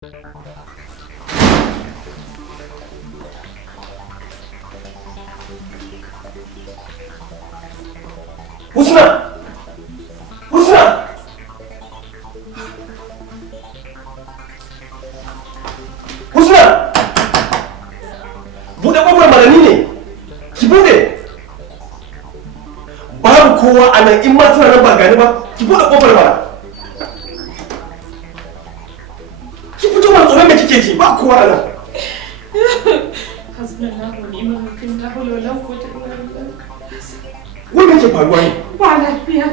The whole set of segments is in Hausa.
Husna! Husna! Husna! Buɗe ƙofar malami ne, ki buɗe. Babu kowa a nan in ma tana nan ba gani ba, ki buɗe ƙofar mana. Ki fito ma tsoron me kike ji ba kowa a nan. Hasbunallahu wa ni'mal wakeel, la hawla wa la quwwata illa billah. Wai me ke faruwa ne? Ba lafiya.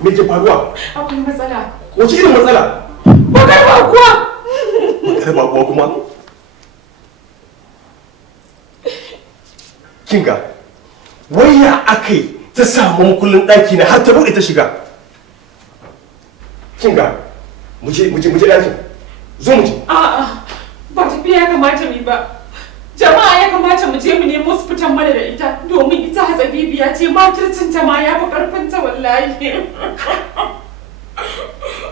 Me ke faruwa? Akwai matsala. Wace irin matsala? Bakar Bakuwa. Bakar Bakuwa kuma? Kinga, wai ya akai ta samu kullun ɗaki na har ta buɗe ta shiga. Kinga, mu je ɗakin. Zo mu je. A'a, ba tafiya ya kamata mu ba. Jama'a ya kamata mu je mu nemo su fitan mana da ita domin ita hatsabibiya ce makircinta ma ya fi ƙarfinta wallahi.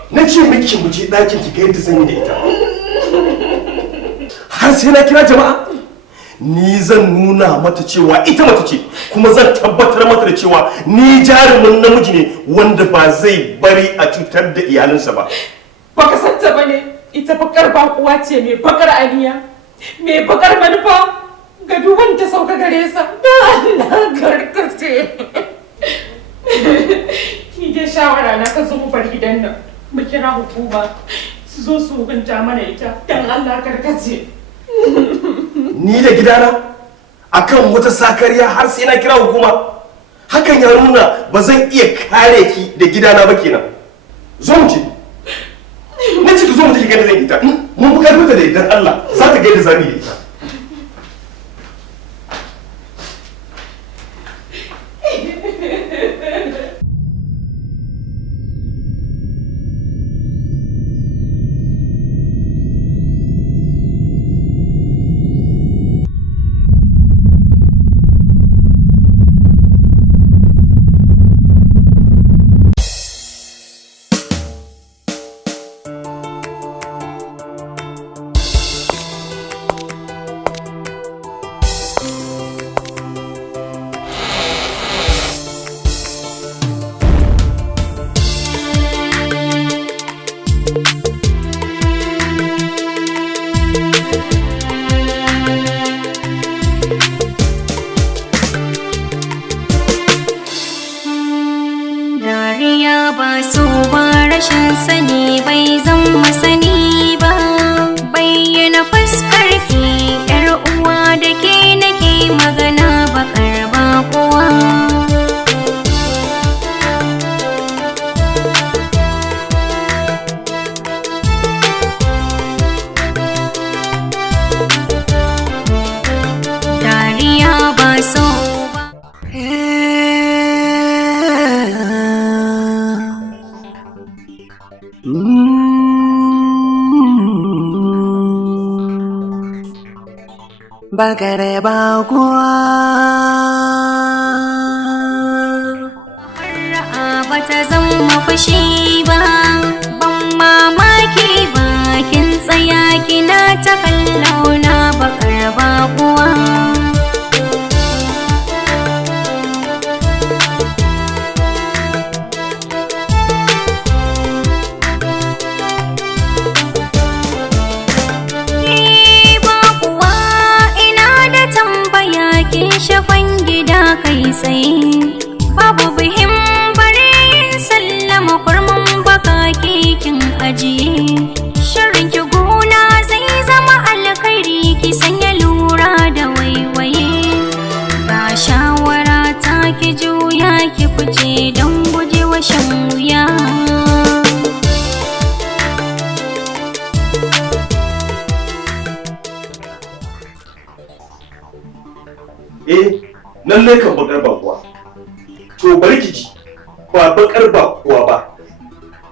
Na ce miki mu je ɗakin ki ga yadda zan yi da ita. Har sai na kira jama'a. Ni zan nuna mata cewa ita mace ce kuma zan tabbatar mata da cewa ni jarumin namiji ne wanda ba zai bari a cutar da iyalinsa ba. Baka santa bane, ita bakar Bakuwa ce mai bakar aniya. Me bakar manufa ga duk wanda sauka gare sa da Allah karkace. Ni dai shawara na ka zo mu bar gidan nan mu kira hukuma su zo su hukunta mana ita dan Allah karkace. Ni da gidana akan wata sakariya har sai na kira hukuma. Hakan ya nuna ba zan iya kare ki da gidana ba kenan. Zo mu ci. Na ce ki zo mu je ki ga da zan ita. Mun buƙatar mata da idan Allah za ta ga yadda zamu yi ita. Bakar Bakuwa. Ra'a bata zama fushi ba, ban mamaki ba, kin tsaya kina ta kallo na Bakar Bakuwa. Shafan gida kai tsaye babu bihin bare sallama kurman baka kekin ajiye shirin ki gona zai zama alkhairi ki sanya lura da waiwaye ga shawara ta ki juya ki fice don gujewa shan wuya. Lallai kan bakar Bakuwa. To bari ki ji ba bakar Bakuwa ba.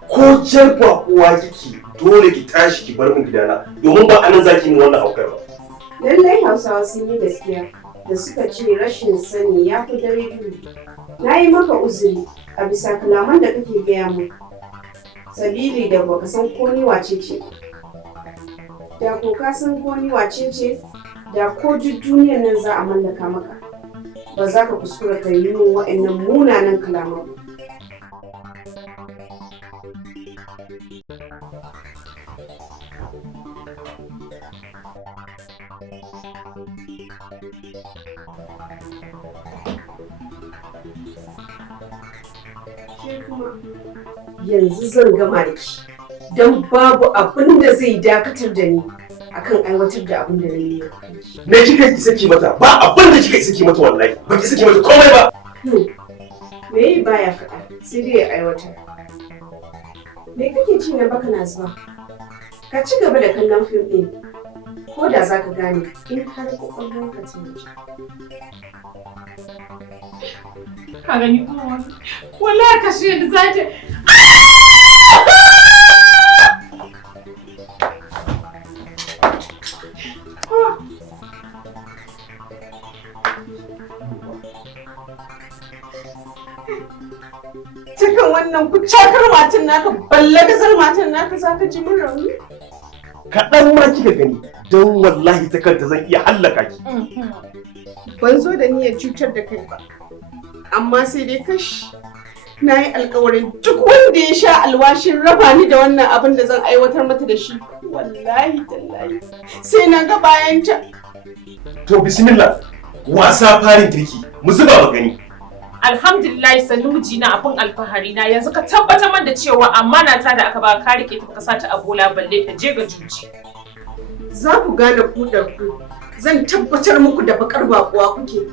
Ko jar Bakuwa kike dole ki tashi ki bar min gidana domin ba anan zaki ni wannan haukar ba. Lallai Hausawa sun yi gaskiya da suka ce rashin sani ya fi dare duhu. Na yi maka uzuri a bisa kalaman da kake gaya min. Sabili da baka san ko ni wace ce. Da ko ka san ko ni wace ce, da ko duk duniyar nan za a mallaka maka. Ba za ka kuskura ka yi min waɗannan munanan kalaman ba. Yanzu zan gama da ki don babu abin da zai dakatar da ni akan aiwatar da abin da na yi. Me kika yi saki mata? Ba abin da kika yi saki mata wallahi. Ba ki saki mata komai ba. Me yi baya faɗa sai dai ya aiwatar. Me kake ci na baka na zuba? Ka ci gaba da kallon fim ɗin. Ko da za ka gane in har ƙwaƙwalwarka ta wuce. Ka gani kuma wani. Wallahi kashe ni za ta. Cikin wannan kucakar matan naka ballagazar matan naka za ka ji min rauni? Kaɗan ma kika gani don wallahi ta kanta zan iya hallaka ki. Ban zo da niyyar cutar da kai ba, amma sai dai kash na yi alkawarin duk wanda ya sha alwashin raba ni da wannan abin da zan aiwatar mata da shi. Wallahi tallahi sai na ga bayanta. To bismillah, wasa farin kirki, mu zuba magani. Alhamdulillah sannu mijina abin alfahari na yanzu ka tabbatar man da cewa amana ta da aka ba ka rike ta ka sata a bola balle ta je ga juji. Za ku gane ku da ku, zan tabbatar muku da bakar bakuwa kuke,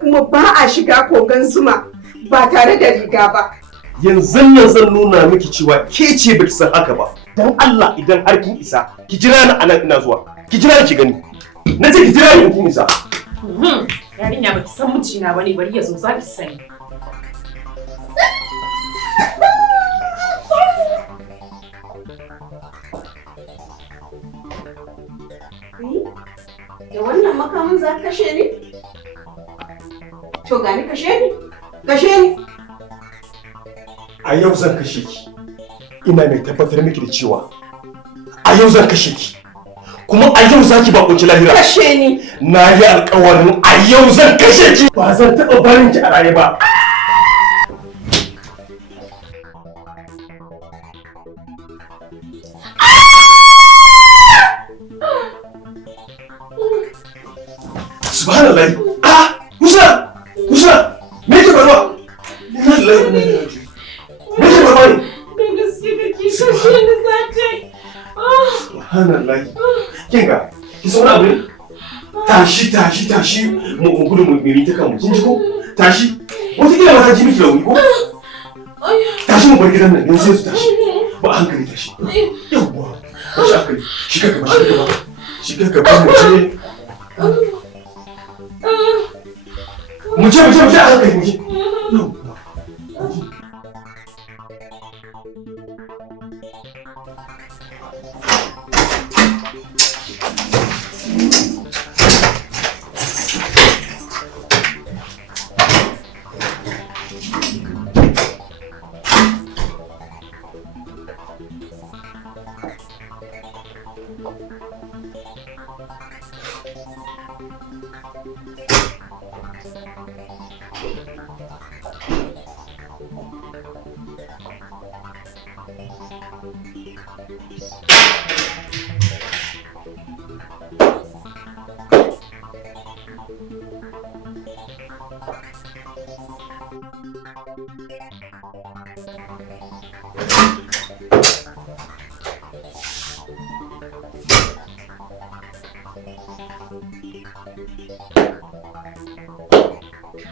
kuma ba a shiga kogan zuma ba tare da riga ba. Yanzu nan zan nuna miki cewa ke ce baki san haka ba. Dan Allah idan har kin isa, ki jira ni anan ina zuwa. Ki jira ni ki gani. Na ce ki jira ni in kin isa. Yarinya baki san mijina bane bari ya zo za ki sani. Da wannan makamin za ka kashe ni? To gani kashe ni? Kashe ni! A yau zan kashe ki. Ina mai tabbatar miki da cewa a yau zan kashe ki. Kuma a yau za ki bakunci lahira. Kashe ni! Na yi alkawarin a yau zan kashe ki. Ba zan taɓa barin ki a raye ba. Subhanallah. Husna! Husna! Me ke faruwa? Me ke faruwa ne? Da gaske kake kashe ni za ta yi. Subhanallah. Kinga, ki so na abu? Tashi mu gudu mu yi ta kanmu. Kin ji ko? Tashi. Wata kila mata ji miki rauni ko? Tashi mu bar gidan nan yanzu su tashi. Ba hankali tashi. Yawwa. Tashi hankali. Shiga gaba. Shiga gaba mu je. Mu je a hankali mu je.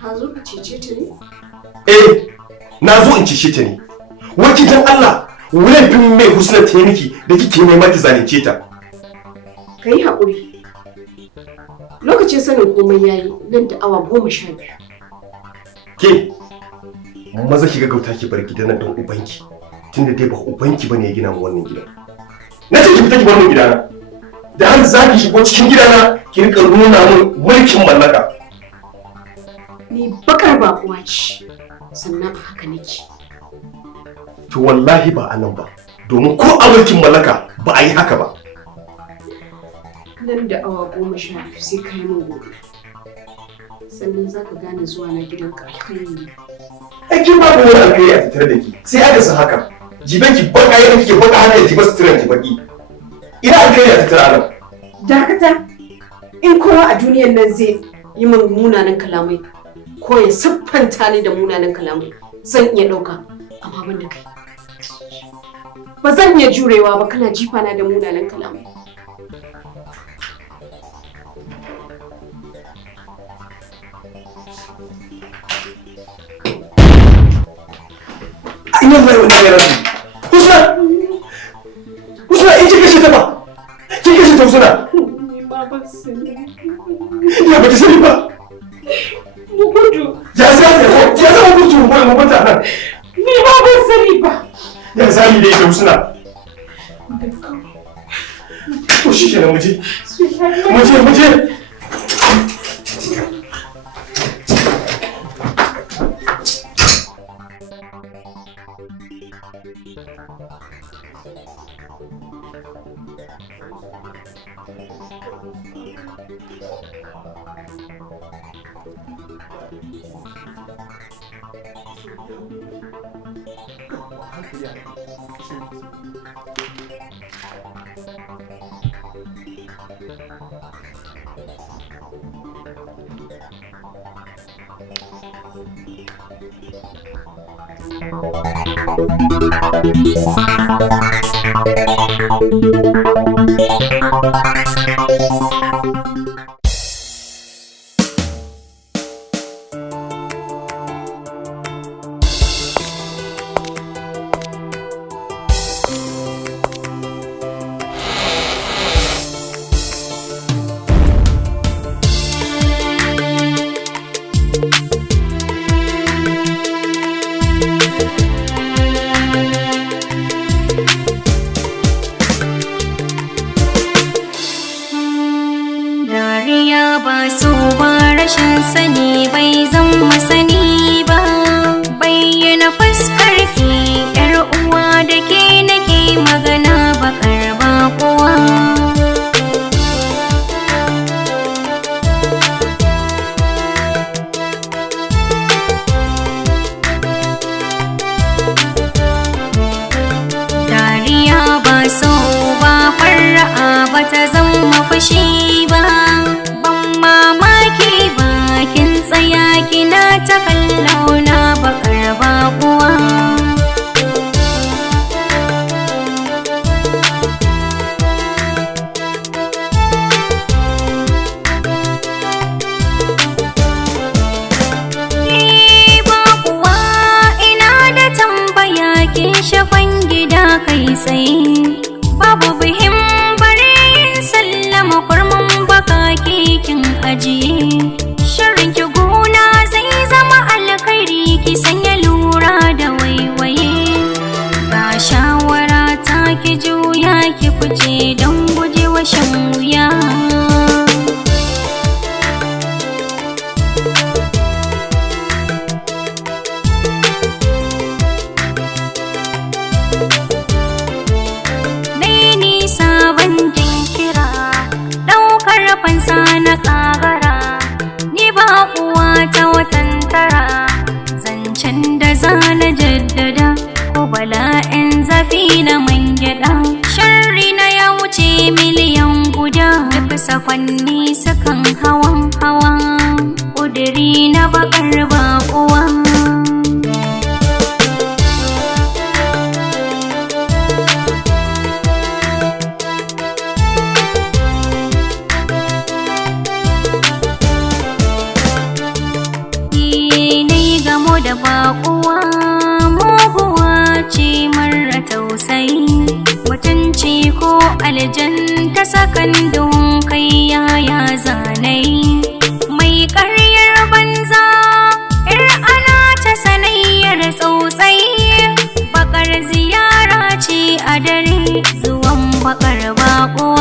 Ka zo ka cece ta ne? Na zo in cece ta ne. Waki dan Allah, laifin mai Husna ta yi miki da kike nema ki zalunce ta. Ka yi haƙuri. Lokacin sanin komai ya yi nan da awa 12. Ke, maza ki gaggauta ki bar gidan nan don ubanki. Tunda dai ba ubanki bane ya gina mu wannan gidan. Na ce ki fita ki bar mun gidana. Da har za ki shigo cikin gidana ki rika nuna mun mulkin mallaka. Ni bakar bakuwa ce, sannan a haka nake. To wallahi ba a nan ba, domin ko a mulkin mallaka ba a yi haka ba. Nan da awa 12 sai ka yi min gobe. Sannan za ka gane zuwa na gidanka alkhairi ne. Ake babu wani alkhairi a tattare da ki sai aka san haka. Jiban ki baka yana kike baka hana jiban suturan ki baki. Ina alkhairi a tattare nan. Dakata, in kowa a duniyar nan zai yi min munanan kalamai ko ya siffanta ni da munanan kalamai zan iya ɗauka amma ban da kai. Ba zan iya jurewa ba kana jifana da munanan kalamai. Ina mai wani ya rasu. Husna in kika shi ta ba. Kin kashe ta Husna. Ni ma ban sani. Ya baki sani ba. Mu gudu. Ya zama mutu mu kwanta nan. Ni ma ban sani ba. Ya zami da ita Husna. To shi kenan muje. Muje. Sakonni sukan hawan ƙudiri na bakar bakuwa. Ni gamo da bakuwa muguwa ce mara tausayi, mutunci ko aljan ta sakan kai yaya zanai, mai ƙaryar banza ana ta sanayyar tsautsai, bakar ziyara ce a dare zuwan bakar bakuwa.